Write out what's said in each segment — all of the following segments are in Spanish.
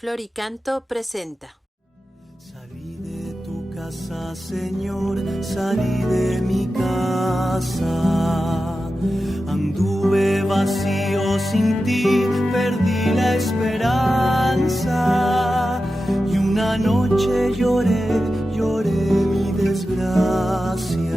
Floricanto presenta. Salí de tu casa, Señor, salí de mi casa. Anduve vacío sin ti, perdí la esperanza. Y una noche lloré mi desgracia.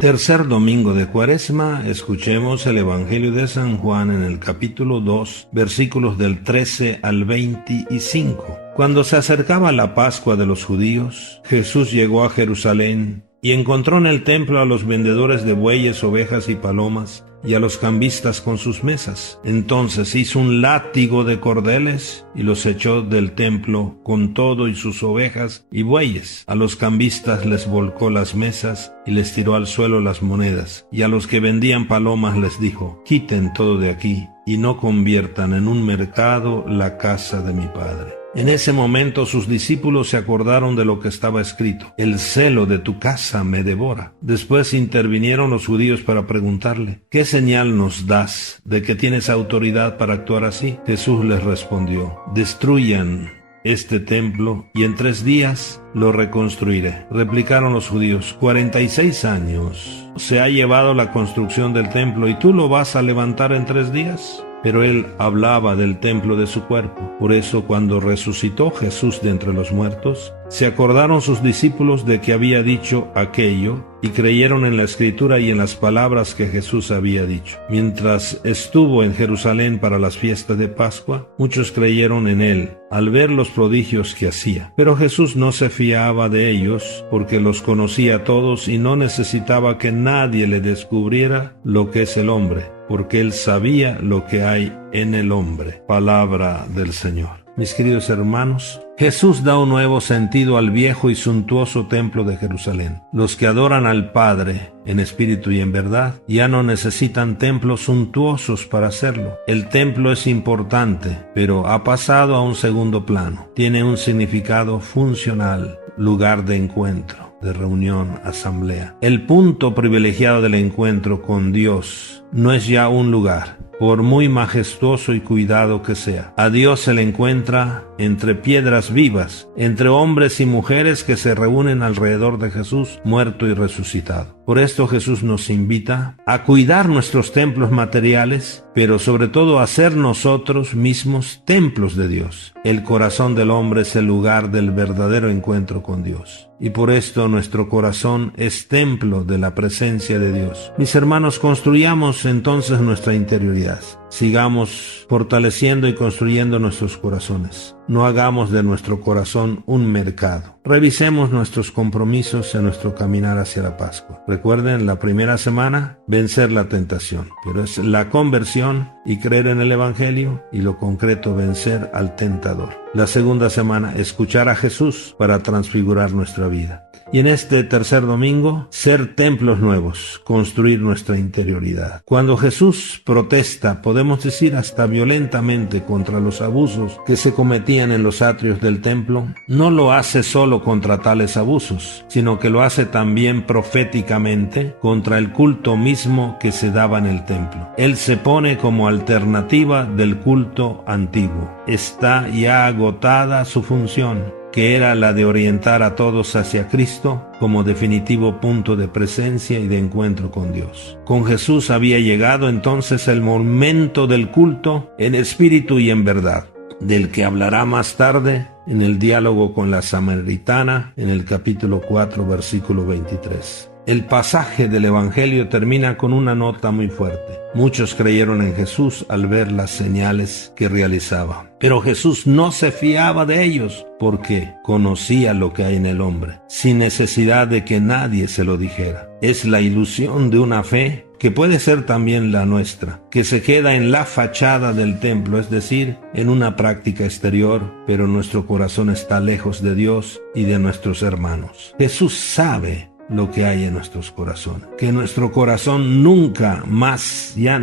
Tercer domingo de Cuaresma, escuchemos el Evangelio de San Juan en el capítulo 2, versículos del 13 al 25. Cuando se acercaba la Pascua de los judíos, Jesús llegó a Jerusalén y encontró en el templo a los vendedores de bueyes, ovejas y palomas, y a los cambistas con sus mesas. Entonces hizo un látigo de cordeles y los echó del templo con todo y sus ovejas y bueyes. A los cambistas les volcó las mesas y les tiró al suelo las monedas. Y a los que vendían palomas les dijo: quiten todo de aquí y no conviertan en un mercado la casa de mi Padre. En ese momento sus discípulos se acordaron de lo que estaba escrito: el celo de tu casa me devora. Después intervinieron los judíos para preguntarle: ¿qué señal nos das de que tienes autoridad para actuar así? Jesús les respondió: destruyan este templo y en 3 días lo reconstruiré. Replicaron los judíos: 46 años se ha llevado la construcción del templo y tú lo vas a levantar en 3 días. Pero él hablaba del templo de su cuerpo. Por eso, cuando resucitó Jesús de entre los muertos, se acordaron sus discípulos de que había dicho aquello y creyeron en la Escritura y en las palabras que Jesús había dicho. Mientras estuvo en Jerusalén para las fiestas de Pascua, muchos creyeron en él al ver los prodigios que hacía. Pero Jesús no se fiaba de ellos porque los conocía a todos y no necesitaba que nadie le descubriera lo que es el hombre, porque él sabía lo que hay en el hombre. Palabra del Señor. Mis queridos hermanos, Jesús da un nuevo sentido al viejo y suntuoso templo de Jerusalén. Los que adoran al Padre en espíritu y en verdad ya no necesitan templos suntuosos para hacerlo. El templo es importante, pero ha pasado a un segundo plano. Tiene un significado funcional, lugar de encuentro, de reunión, asamblea. El punto privilegiado del encuentro con Dios no es ya un lugar, por muy majestuoso y cuidado que sea. A Dios se le encuentra entre piedras vivas, entre hombres y mujeres que se reúnen alrededor de Jesús, muerto y resucitado. Por esto Jesús nos invita a cuidar nuestros templos materiales, pero sobre todo a ser nosotros mismos templos de Dios. El corazón del hombre es el lugar del verdadero encuentro con Dios. Y por esto nuestro corazón es templo de la presencia de Dios. Mis hermanos, construyamos entonces nuestra interioridad. Sigamos fortaleciendo y construyendo nuestros corazones. No hagamos de nuestro corazón un mercado. Revisemos nuestros compromisos en nuestro caminar hacia la Pascua. Recuerden, la primera semana, vencer la tentación. Pero es la conversión y creer en el Evangelio, y lo concreto, vencer al tentador. La segunda semana, escuchar a Jesús para transfigurar nuestra vida. Y en este tercer domingo, ser templos nuevos, construir nuestra interioridad. Cuando Jesús protesta, podemos decir hasta violentamente, contra los abusos que se cometían en los atrios del templo, no lo hace solo contra tales abusos, sino que lo hace también proféticamente contra el culto mismo que se daba en el templo. Él se pone como alternativa del culto antiguo. Está ya agotada su función, que era la de orientar a todos hacia Cristo como definitivo punto de presencia y de encuentro con Dios. Con Jesús había llegado entonces el momento del culto en espíritu y en verdad, del que hablará más tarde en el diálogo con la samaritana en el capítulo 4, versículo 23. El pasaje del Evangelio termina con una nota muy fuerte. Muchos creyeron en Jesús al ver las señales que realizaba. Pero Jesús no se fiaba de ellos porque conocía lo que hay en el hombre, sin necesidad de que nadie se lo dijera. Es la ilusión de una fe que puede ser también la nuestra, que se queda en la fachada del templo, es decir, en una práctica exterior, pero nuestro corazón está lejos de Dios y de nuestros hermanos. Jesús sabe lo que hay en nuestros corazones. Que nuestro corazón nunca más sea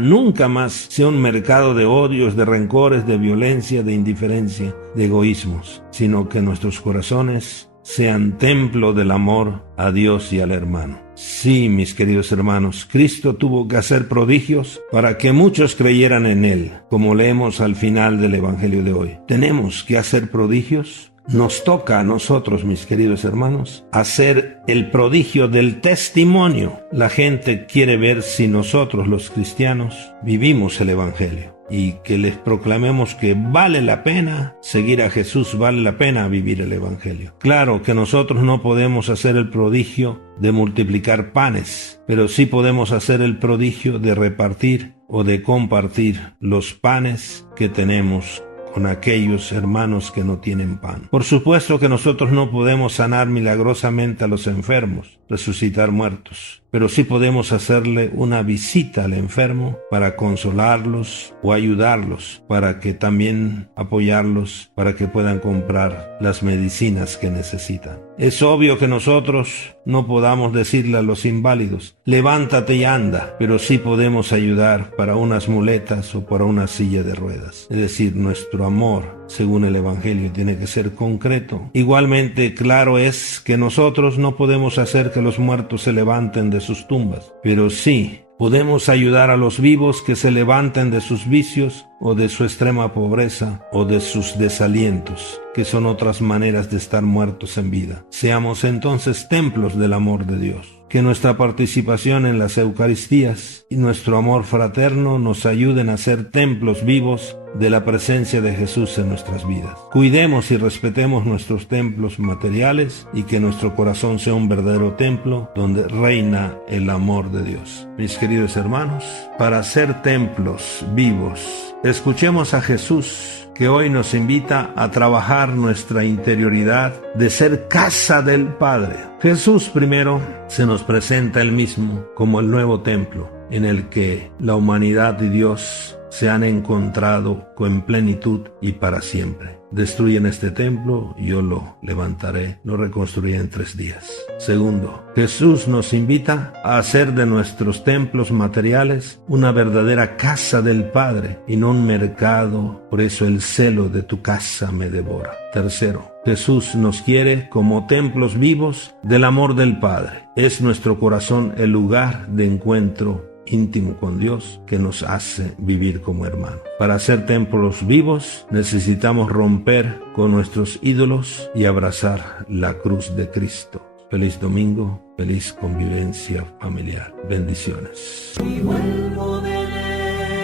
un mercado de odios, de rencores, de violencia, de indiferencia, de egoísmos, sino que nuestros corazones sean templo del amor a Dios y al hermano. Sí, mis queridos hermanos, Cristo tuvo que hacer prodigios para que muchos creyeran en Él, como leemos al final del Evangelio de hoy. ¿Tenemos que hacer prodigios? Nos toca a nosotros, mis queridos hermanos, hacer el prodigio del testimonio. La gente quiere ver si nosotros, los cristianos, vivimos el Evangelio. Y que les proclamemos que vale la pena seguir a Jesús, vale la pena vivir el Evangelio. Claro que nosotros no podemos hacer el prodigio de multiplicar panes, pero sí podemos hacer el prodigio de repartir o de compartir los panes que tenemos con aquellos hermanos que no tienen pan. Por supuesto que nosotros no podemos sanar milagrosamente a los enfermos, resucitar muertos, pero sí podemos hacerle una visita al enfermo para consolarlos o ayudarlos, para que también apoyarlos, para que puedan comprar las medicinas que necesitan. Es obvio que nosotros no podamos decirle a los inválidos, levántate y anda, pero sí podemos ayudar para unas muletas o para una silla de ruedas. Es decir, nuestro amor, según el Evangelio, tiene que ser concreto. Igualmente, claro es que nosotros no podemos hacer que los muertos se levanten de sus tumbas, pero sí podemos ayudar a los vivos que se levanten de sus vicios o de su extrema pobreza o de sus desalientos, que son otras maneras de estar muertos en vida. Seamos entonces templos del amor de Dios. Que nuestra participación en las Eucaristías y nuestro amor fraterno nos ayuden a ser templos vivos de la presencia de Jesús en nuestras vidas. Cuidemos y respetemos nuestros templos materiales y que nuestro corazón sea un verdadero templo donde reina el amor de Dios. Mis queridos hermanos, para ser templos vivos, escuchemos a Jesús, que hoy nos invita a trabajar nuestra interioridad de ser casa del Padre. Jesús primero se nos presenta él mismo como el nuevo templo en el que la humanidad y Dios se han encontrado en plenitud y para siempre. Destruyen este templo, yo lo levantaré, lo reconstruiré en 3 días. Segundo, Jesús nos invita a hacer de nuestros templos materiales una verdadera casa del Padre y no un mercado, por eso el celo de tu casa me devora. Tercero, Jesús nos quiere como templos vivos del amor del Padre. Es nuestro corazón el lugar de encuentro íntimo con Dios que nos hace vivir como hermanos. Para ser templos vivos necesitamos romper con nuestros ídolos y abrazar la cruz de Cristo. Feliz domingo, feliz convivencia familiar. Bendiciones. Y vuelvo de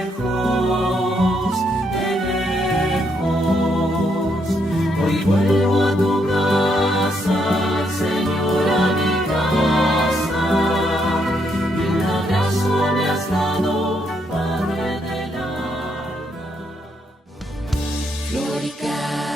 lejos, hoy vuelvo a tu casa, Señor, a mi casa, y un abrazo me has dado, Padre del alma. Florica.